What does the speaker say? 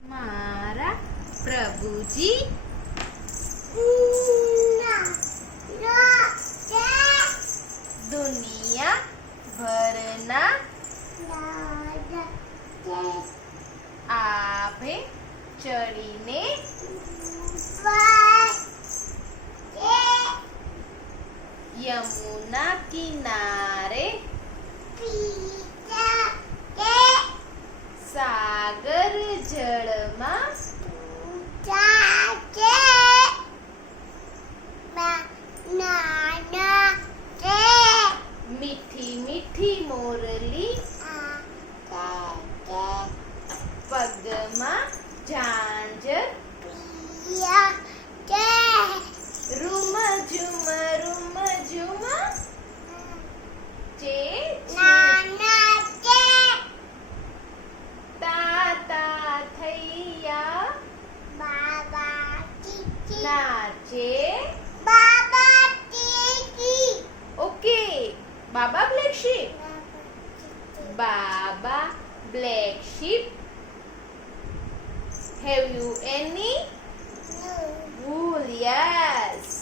મારા પ્રભુજી દુનિયા ભરના આભે ચડીને યમુના કિનારે સાગર જળમાં મીઠી મીઠી મોરલી પગમાં ઝાંઝર રૂમ ઝુમ ચે તાતા થૈયા નાચે okay baa baa black sheep Baba black sheep. Have you any wool? Yes.